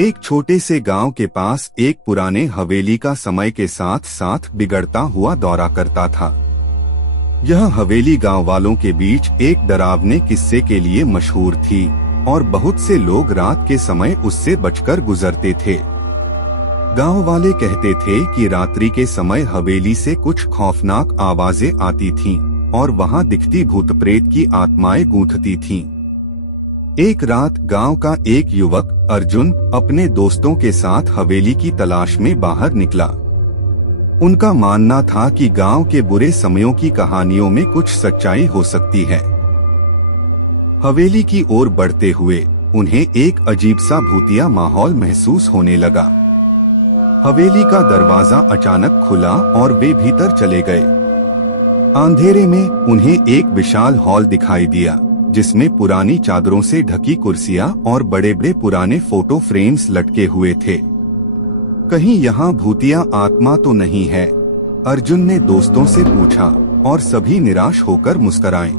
एक छोटे से गांव के पास एक पुराने हवेली का समय के साथ साथ बिगड़ता हुआ दौरा करता था। यह हवेली गांव वालों के बीच एक डरावने किस्से के लिए मशहूर थी और बहुत से लोग रात के समय उससे बचकर गुजरते थे। गांव वाले कहते थे कि रात्रि के समय हवेली से कुछ खौफनाक आवाजें आती थीं और वहां दिखती भूत प्रेत की आत्माएं गूंथती थीं। एक रात गांव का एक युवक अर्जुन अपने दोस्तों के साथ हवेली की तलाश में बाहर निकला। उनका मानना था कि गांव के बुरे समयों की कहानियों में कुछ सच्चाई हो सकती है। हवेली की ओर बढ़ते हुए उन्हें एक अजीब सा भूतिया माहौल महसूस होने लगा। हवेली का दरवाजा अचानक खुला और वे भीतर चले गए। अंधेरे में उन्हें एक विशाल हॉल दिखाई दिया जिसमें पुरानी चादरों से ढकी कुर्सियां और बड़े बड़े पुराने फोटो फ्रेम्स लटके हुए थे। कहीं यहाँ भूतिया आत्मा तो नहीं है? अर्जुन ने दोस्तों से पूछा और सभी निराश होकर मुस्कुराए।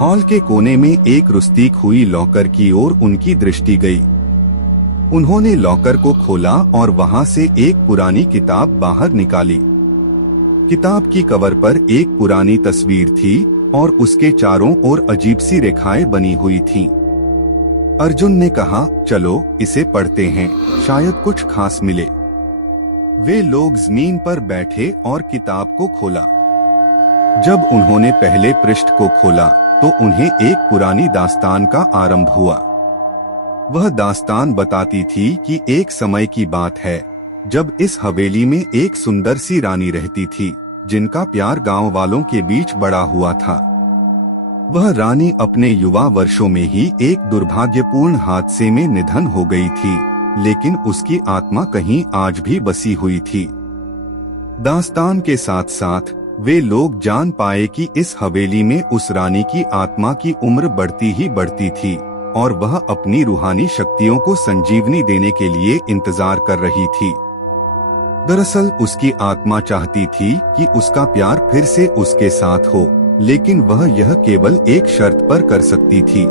हॉल के कोने में एक रुस्तीक हुई लॉकर की ओर उनकी दृष्टि गई। उन्होंने लॉकर को खोला और वहां से एक पुरानी किताब बाहर निकाली। किताब की कवर पर एक पुरानी तस्वीर थी और उसके चारों ओर अजीब सी रेखाएं बनी हुई थीं। अर्जुन ने कहा, चलो इसे पढ़ते हैं, शायद कुछ खास मिले। वे लोग जमीन पर बैठे और किताब को खोला। जब उन्होंने पहले पृष्ठ को खोला तो उन्हें एक पुरानी दास्तान का आरंभ हुआ। वह दास्तान बताती थी कि एक समय की बात है जब इस हवेली में एक सुंदर सी रानी रहती थी जिनका प्यार गांव वालों के बीच बड़ा हुआ था। वह रानी अपने युवा वर्षों में ही एक दुर्भाग्यपूर्ण हादसे में निधन हो गई थी, लेकिन उसकी आत्मा कहीं आज भी बसी हुई थी। दास्तान के साथ साथ वे लोग जान पाए कि इस हवेली में उस रानी की आत्मा की उम्र बढ़ती ही बढ़ती थी और वह अपनी रूहानी शक्तियों को संजीवनी देने के लिए इंतजार कर रही थी। दरअसल उसकी आत्मा चाहती थी कि उसका प्यार फिर से उसके साथ हो, लेकिन वह यह केवल एक शर्त पर कर सकती थी।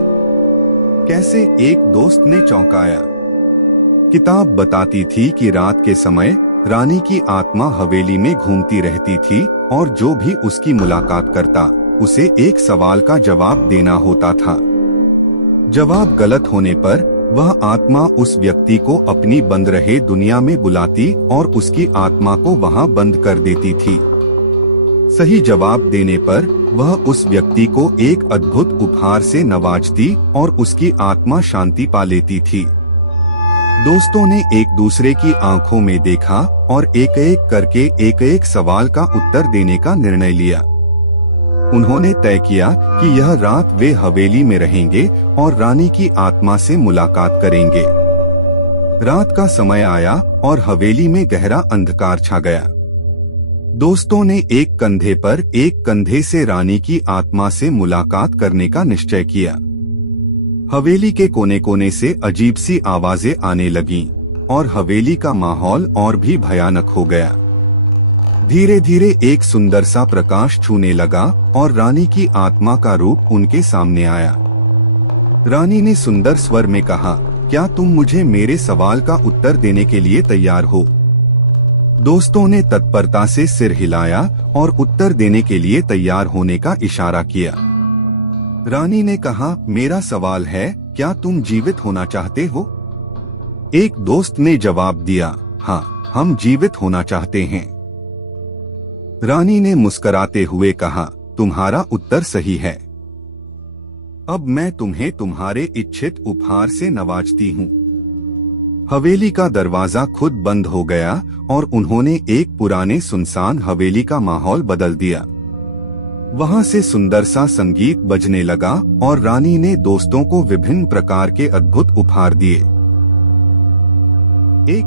कैसे? एक दोस्त ने चौंकाया। किताब बताती थी कि रात के समय रानी की आत्मा हवेली में घूमती रहती थी और जो भी उसकी मुलाकात करता उसे एक सवाल का जवाब देना होता था। जवाब गलत होने पर वह आत्मा उस व्यक्ति को अपनी बंद रहे दुनिया में बुलाती और उसकी आत्मा को वहां बंद कर देती थी। सही जवाब देने पर वह उस व्यक्ति को एक अद्भुत उपहार से नवाजती और उसकी आत्मा शांति पा लेती थी। दोस्तों ने एक दूसरे की आंखों में देखा और एक एक करके एक एक सवाल का उत्तर देने का निर्णय लिया। उन्होंने तय किया कि यह रात वे हवेली में रहेंगे और रानी की आत्मा से मुलाकात करेंगे। रात का समय आया और हवेली में गहरा अंधकार छा गया। दोस्तों ने एक कंधे पर एक कंधे से रानी की आत्मा से मुलाकात करने का निश्चय किया। हवेली के कोने कोने से अजीब सी आवाजें आने लगीं और हवेली का माहौल और भी भयानक हो गया। धीरे धीरे एक सुंदर सा प्रकाश छूने लगा और रानी की आत्मा का रूप उनके सामने आया। रानी ने सुंदर स्वर में कहा, क्या तुम मुझे मेरे सवाल का उत्तर देने के लिए तैयार हो? दोस्तों ने तत्परता से सिर हिलाया और उत्तर देने के लिए तैयार होने का इशारा किया। रानी ने कहा, मेरा सवाल है, क्या तुम जीवित होना चाहते हो? एक दोस्त ने जवाब दिया, हाँ, हम जीवित होना चाहते हैं। रानी ने मुस्कुराते हुए कहा, तुम्हारा उत्तर सही है। अब मैं तुम्हें तुम्हारे इच्छित उपहार से नवाजती हूँ। हवेली का दरवाजा खुद बंद हो गया और उन्होंने एक पुराने सुनसान हवेली का माहौल बदल दिया। वहां से सुंदर सा संगीत बजने लगा और रानी ने दोस्तों को विभिन्न प्रकार के अद्भुत उपहार दिए। एक